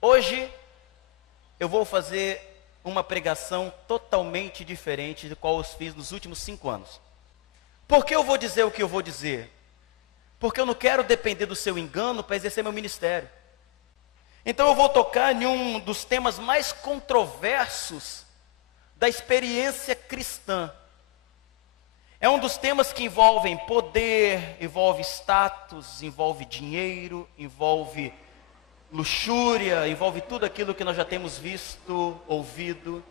Hoje eu vou fazer uma pregação totalmente diferente de qual eu fiz nos últimos 5 anos. Por que eu vou dizer o que eu vou dizer? Porque eu não quero depender do seu engano para exercer meu ministério. Então eu vou tocar em um dos temas mais controversos da experiência cristã. É um dos temas que envolvem poder, envolve status, envolve dinheiro, envolve luxúria, envolve tudo aquilo que nós já temos visto, ouvido.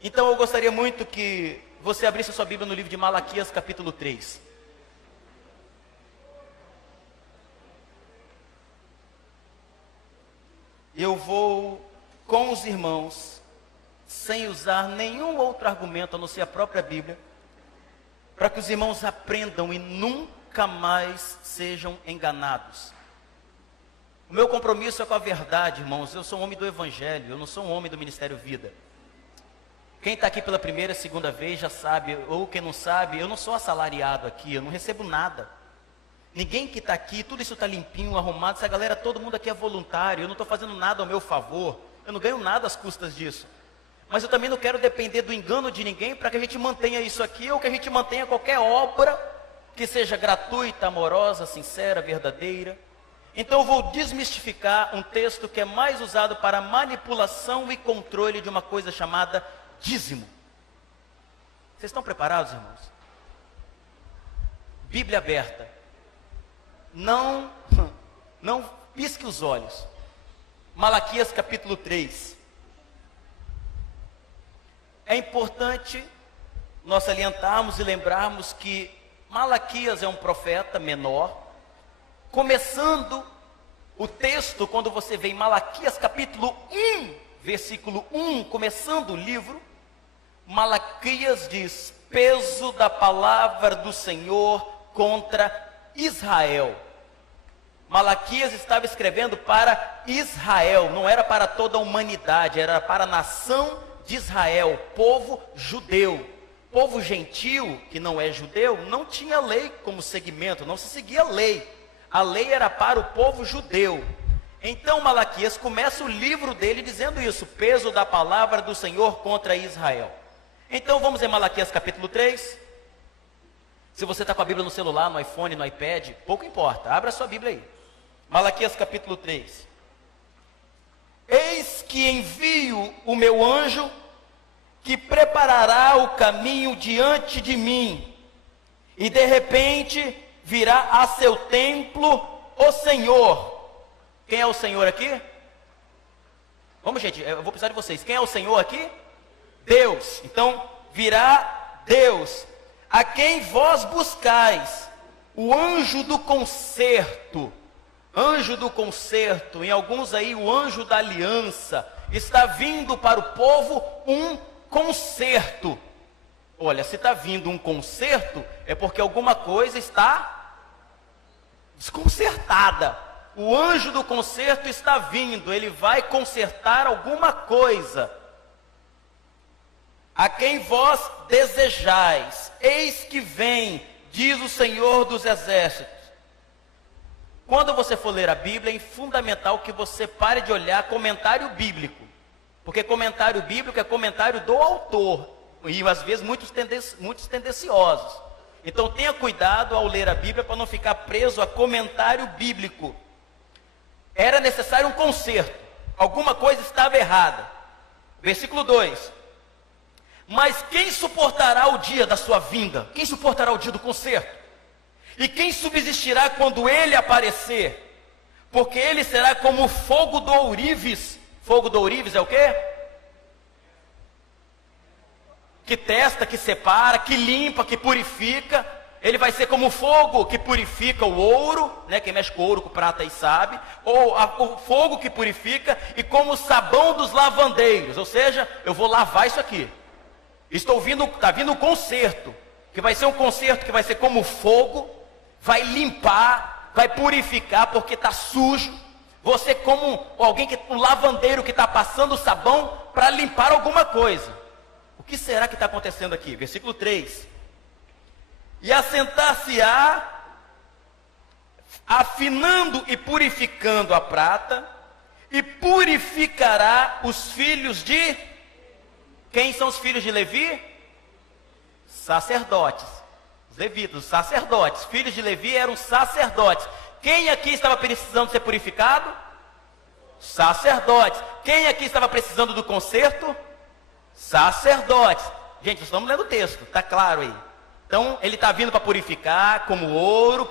Então eu gostaria muito que você abrisse a sua Bíblia no livro de Malaquias, capítulo 3. Eu vou com os irmãos, sem usar nenhum outro argumento a não ser a própria Bíblia, para que os irmãos aprendam e nunca mais sejam enganados. O meu compromisso é com a verdade, irmãos. Eu sou um homem do Evangelho, eu não sou um homem do Ministério Vida. Quem está aqui pela primeira, segunda vez já sabe, ou quem não sabe, eu não sou assalariado aqui, eu não recebo nada. Ninguém que está aqui, tudo isso está limpinho, arrumado, essa galera, todo mundo aqui é voluntário, eu não estou fazendo nada ao meu favor, eu não ganho nada às custas disso. Mas eu também não quero depender do engano de ninguém para que a gente mantenha isso aqui, ou que a gente mantenha qualquer obra que seja gratuita, amorosa, sincera, verdadeira. Então eu vou desmistificar um texto que é mais usado para manipulação e controle de uma coisa chamada dízimo. Vocês estão preparados, irmãos? Bíblia aberta. Não pisque os olhos. Malaquias capítulo 3. É importante nós salientarmos e lembrarmos que Malaquias é um profeta menor. Começando o texto, quando você vê em Malaquias capítulo 1, versículo 1, começando o livro, Malaquias diz: peso da palavra do Senhor contra Israel. Malaquias estava escrevendo para Israel, não era para toda a humanidade, era para a nação de Israel, povo judeu. Povo gentil, que não é judeu, não tinha lei como segmento, não se seguia lei. A lei era para o povo judeu. Então Malaquias começa o livro dele dizendo isso: peso da palavra do Senhor contra Israel. Então vamos em Malaquias capítulo 3. Se você está com a Bíblia no celular, no iPhone, no iPad, pouco importa, abra a sua Bíblia aí. Malaquias capítulo 3. Eis que envio o meu anjo, que preparará o caminho diante de mim, e de repente virá a seu templo o Senhor. Quem é o Senhor aqui? Vamos, gente, eu vou precisar de vocês. Quem é o Senhor aqui? Deus. Então, virá Deus, a quem vós buscais, o anjo do concerto. Anjo do concerto, em alguns aí o anjo da aliança. Está vindo para o povo um concerto. Olha, se está vindo um concerto, é porque alguma coisa está desconcertada. O anjo do concerto está vindo, ele vai consertar alguma coisa. A quem vós desejais, eis que vem, diz o Senhor dos Exércitos. Quando você for ler a Bíblia, é fundamental que você pare de olhar comentário bíblico, porque comentário bíblico é comentário do autor, e às vezes muitos tendenciosos. Então tenha cuidado ao ler a Bíblia para não ficar preso a comentário bíblico. Era necessário um conserto, alguma coisa estava errada. Versículo 2: mas quem suportará o dia da sua vinda? Quem suportará o dia do conserto? E quem subsistirá quando ele aparecer? Porque ele será como fogo do ourives. Fogo do ourives é o quê? Que testa, que separa, que limpa, que purifica. Ele vai ser como fogo que purifica o ouro, né? Quem mexe com ouro, com prata aí sabe. Ou o fogo que purifica, e como o sabão dos lavandeiros. Ou seja, eu vou lavar isso aqui. Está vindo um concerto, que vai ser um concerto que vai ser como fogo, vai limpar, vai purificar, porque está sujo. Você como um lavandeiro que está passando sabão para limpar alguma coisa. O que será que está acontecendo aqui? Versículo 3. E assentar-se-á, afinando e purificando a prata, e purificará os filhos de... Quem são os filhos de Levi? Sacerdotes. Os levitas, os sacerdotes. Filhos de Levi eram sacerdotes. Quem aqui estava precisando ser purificado? Sacerdotes. Quem aqui estava precisando do conserto? Sacerdotes. Gente, nós estamos lendo o texto, está claro aí. Então, ele está vindo para purificar, como ouro,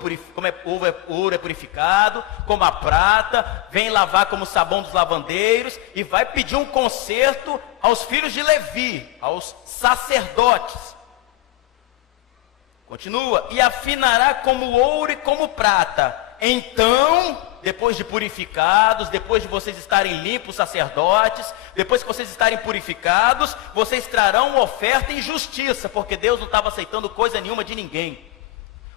ouro é purificado, como a prata, vem lavar como o sabão dos lavandeiros, e vai pedir um conserto aos filhos de Levi, aos sacerdotes. Continua, e afinará como ouro e como prata. Então, depois de purificados, depois de vocês estarem limpos, sacerdotes, depois que vocês estarem purificados, vocês trarão oferta em justiça, porque Deus não estava aceitando coisa nenhuma de ninguém.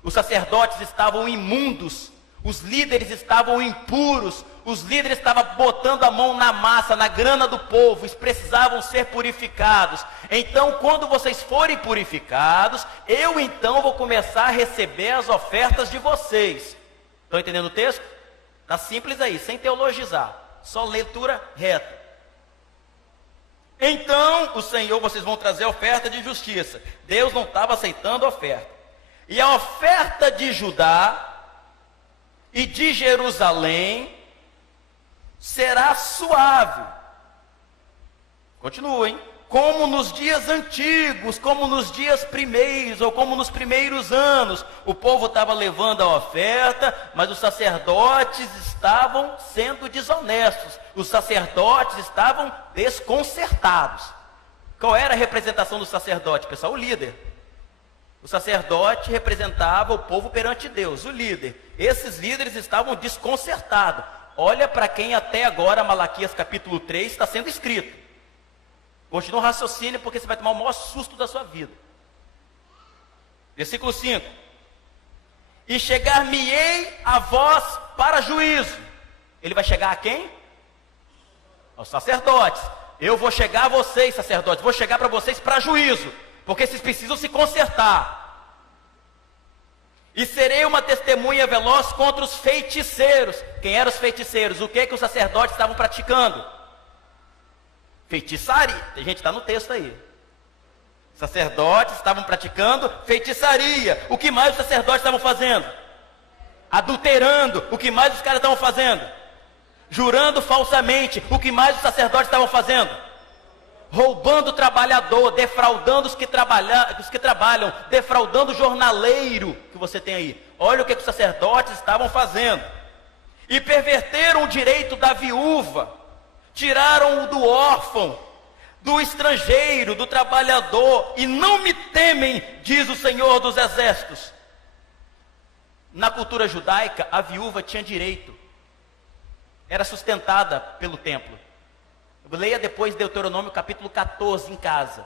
Os sacerdotes estavam imundos, os líderes estavam impuros, os líderes estavam botando a mão na massa, na grana do povo, eles precisavam ser purificados. Então, quando vocês forem purificados, eu então vou começar a receber as ofertas de vocês. Estão entendendo o texto? Está simples aí, sem teologizar, só leitura reta. Então, o Senhor, vocês vão trazer oferta de justiça. Deus não estava aceitando a oferta. E a oferta de Judá e de Jerusalém será suave. Continuem. Como nos dias antigos, como nos dias primeiros, ou como nos primeiros anos, o povo estava levando a oferta, mas os sacerdotes estavam sendo desonestos, os sacerdotes estavam desconcertados. Qual era a representação do sacerdote, pessoal? O líder. O sacerdote representava o povo perante Deus, o líder. Esses líderes estavam desconcertados. Olha para quem até agora, Malaquias capítulo 3, está sendo escrito. Continua o raciocínio, porque você vai tomar o maior susto da sua vida. Versículo 5. E chegar-me-ei a vós para juízo. Ele vai chegar a quem? Aos sacerdotes. Eu vou chegar a vocês, sacerdotes, vou chegar para vocês para juízo, porque vocês precisam se consertar. E serei uma testemunha veloz contra os feiticeiros. Quem eram os feiticeiros? O que os sacerdotes estavam praticando? Feitiçaria. A gente está no texto aí. Sacerdotes estavam praticando feitiçaria. O que mais os sacerdotes estavam fazendo? Adulterando. O que mais os caras estavam fazendo? Jurando falsamente. O que mais os sacerdotes estavam fazendo? Roubando o trabalhador, defraudando os que trabalham, defraudando o jornaleiro que você tem aí. Olha o que os sacerdotes estavam fazendo. E perverteram o direito da viúva. Tiraram-o do órfão, do estrangeiro, do trabalhador, e não me temem, diz o Senhor dos Exércitos. Na cultura judaica, a viúva tinha direito, era sustentada pelo templo. Leia depois Deuteronômio capítulo 14 em casa,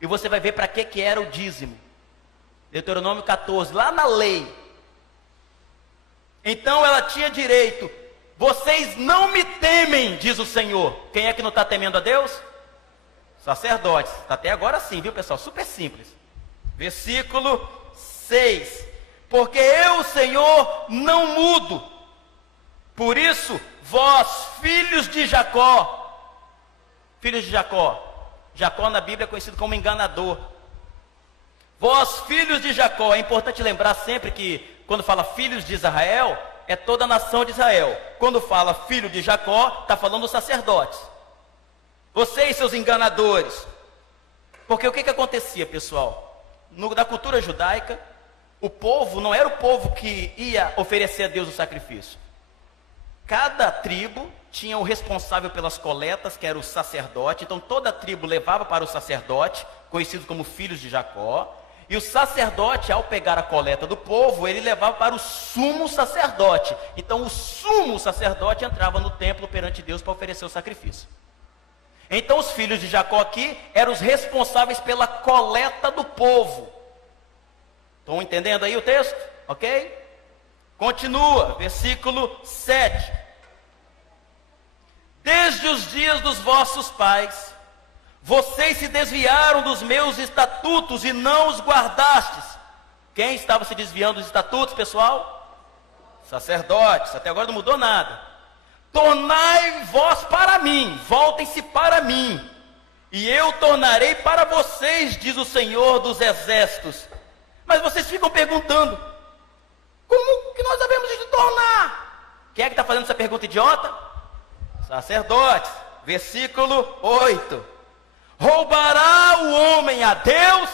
e você vai ver para que era o dízimo. Deuteronômio 14, lá na lei. Então ela tinha direito. Vocês não me temem, diz o Senhor. Quem é que não está temendo a Deus? Sacerdotes. Está até agora sim, viu pessoal? Super simples. Versículo 6. Porque eu, Senhor, não mudo. Por isso, vós, filhos de Jacó. Filhos de Jacó. Jacó na Bíblia é conhecido como enganador. Vós, filhos de Jacó. É importante lembrar sempre que quando fala filhos de Israel, é toda a nação de Israel. Quando fala filho de Jacó, está falando dos sacerdotes. Vocês, seus enganadores. Porque o que acontecia, pessoal? Na cultura judaica, o povo não era o povo que ia oferecer a Deus o sacrifício. Cada tribo tinha o responsável pelas coletas, que era o sacerdote. Então toda a tribo levava para o sacerdote, conhecido como filhos de Jacó. E o sacerdote, ao pegar a coleta do povo, ele levava para o sumo sacerdote. Então o sumo sacerdote entrava no templo perante Deus para oferecer o sacrifício. Então os filhos de Jacó aqui eram os responsáveis pela coleta do povo. Estão entendendo aí o texto? Ok? Continua, versículo 7. Desde os dias dos vossos pais, vocês se desviaram dos meus estatutos e não os guardastes. Quem estava se desviando dos estatutos, pessoal? Sacerdotes. Até agora não mudou nada. Tornai vós voltem-se para mim, e eu tornarei para vocês, diz o Senhor dos Exércitos. Mas vocês ficam perguntando, como que nós devemos de tornar? Quem é que está fazendo essa pergunta idiota? Sacerdotes. Versículo 8. Roubará o homem a Deus?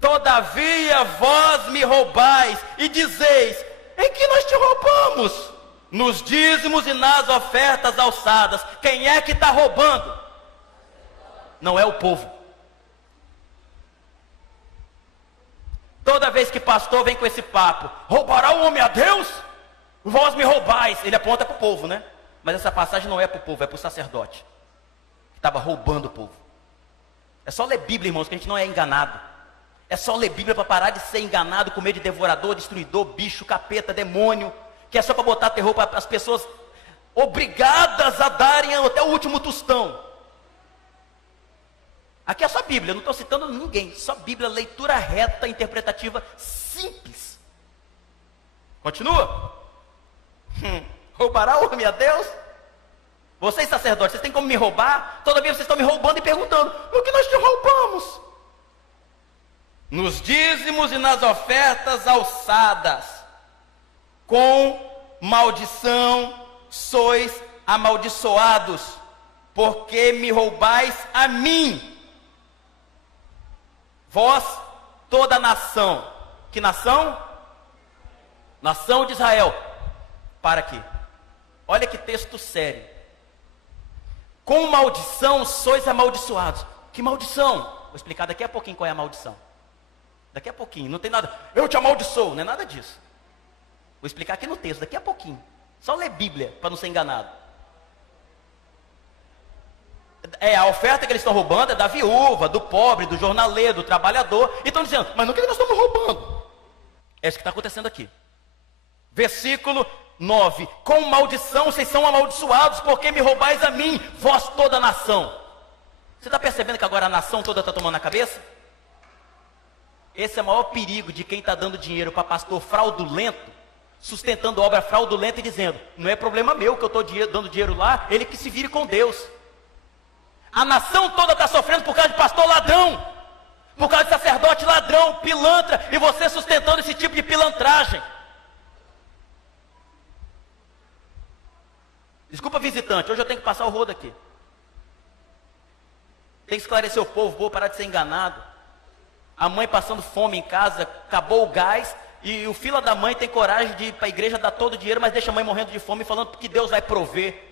Todavia vós me roubais e dizeis, em que nós te roubamos? Nos dízimos e nas ofertas alçadas. Quem é que está roubando? Não é o povo. Toda vez que pastor vem com esse papo, roubará o homem a Deus? Vós me roubais. Ele aponta para o povo, né? Mas essa passagem não é para o povo, é para o sacerdote, que estava roubando o povo. É só ler Bíblia, irmãos, que a gente não é enganado. É só ler Bíblia para parar de ser enganado com medo de devorador, destruidor, bicho, capeta, demônio, que é só para botar terror para as pessoas obrigadas a darem até o último tostão. Aqui é só Bíblia, não estou citando ninguém, só Bíblia, leitura reta, interpretativa, simples. Continua. Roubará o homem a Deus? Vocês sacerdotes, vocês têm como me roubar? Todavia vocês estão me roubando e perguntando, o que nós te roubamos? Nos dízimos e nas ofertas alçadas, com maldição sois amaldiçoados, porque me roubais a mim. Vós, toda a nação. Que nação? Nação de Israel. Para aqui. Olha que texto sério. Com maldição sois amaldiçoados. Que maldição? Vou explicar daqui a pouquinho qual é a maldição. Daqui a pouquinho, não tem nada. Eu te amaldiçoo, não é nada disso. Vou explicar aqui no texto, daqui a pouquinho. Só ler Bíblia, para não ser enganado. A oferta que eles estão roubando é da viúva, do pobre, do jornaleiro, do trabalhador. E estão dizendo, mas não que nós estamos roubando. É isso que está acontecendo aqui. Versículo 9. Com maldição vocês são amaldiçoados, porque me roubais a mim, vós toda a nação. Você está percebendo que agora a nação toda está tomando a cabeça? Esse é o maior perigo de quem está dando dinheiro para pastor fraudulento, sustentando obra fraudulenta e dizendo, não é problema meu que eu estou dando dinheiro lá, ele que se vire com Deus. A nação toda está sofrendo por causa de pastor ladrão, por causa de sacerdote ladrão, pilantra, e você sustentando esse tipo de pilantragem. Desculpa, visitante, hoje eu tenho que passar o rodo aqui. Tem que esclarecer o povo, vou parar de ser enganado. A mãe passando fome em casa, acabou o gás, e o filho da mãe tem coragem de ir para a igreja dar todo o dinheiro, mas deixa a mãe morrendo de fome, falando que Deus vai prover.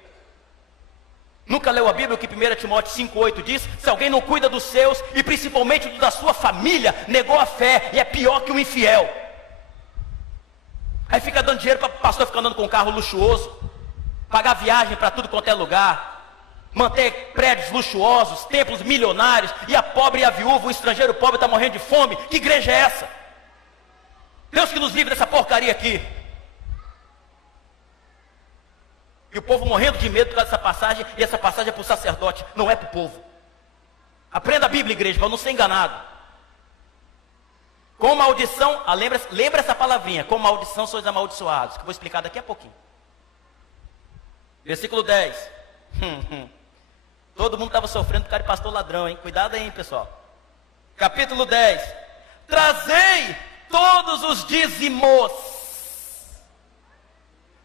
Nunca leu a Bíblia, o que 1 Timóteo 5,8 diz? Se alguém não cuida dos seus, e principalmente do da sua família, negou a fé, e é pior que um infiel. Aí fica dando dinheiro para o pastor ficar andando com um carro luxuoso, pagar viagem para tudo quanto é lugar, manter prédios luxuosos, templos milionários, e a pobre e a viúva, o estrangeiro pobre está morrendo de fome. Que igreja é essa? Deus que nos livre dessa porcaria aqui. E o povo morrendo de medo por causa dessa passagem, e essa passagem é para o sacerdote, não é para o povo. Aprenda a Bíblia, igreja, para não ser enganado. Com maldição, lembra essa palavrinha, com maldição sois amaldiçoados, que eu vou explicar daqui a pouquinho. Versículo 10. Todo mundo estava sofrendo por causa de pastor ladrão, hein? Cuidado aí, hein, pessoal. Capítulo 10. Trazei todos os dízimos.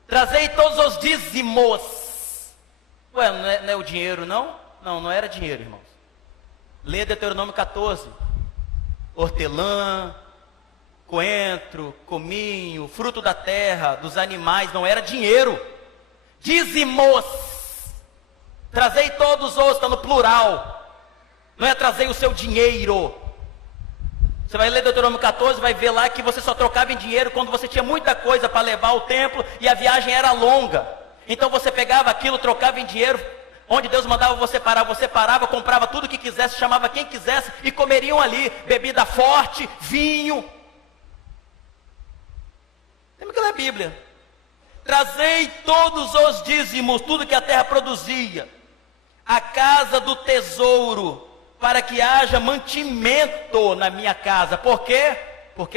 Trazei todos os dízimos. Ué, não é o dinheiro, não? Não era dinheiro, irmãos. Lê Deuteronômio 14. Hortelã, coentro, cominho, fruto da terra, dos animais, não era dinheiro. Dízimos. Trazei todos os, está no plural. Não é trazei o seu dinheiro. Você vai ler Deuteronômio 14, vai ver lá que você só trocava em dinheiro quando você tinha muita coisa para levar ao templo e a viagem era longa. Então você pegava aquilo, trocava em dinheiro, onde Deus mandava você parava, comprava tudo que quisesse, chamava quem quisesse e comeriam ali, bebida forte, vinho. Temos que ler a Bíblia. Trazei todos os dízimos, tudo que a terra produzia, a casa do tesouro, para que haja mantimento na minha casa. Por quê? Porque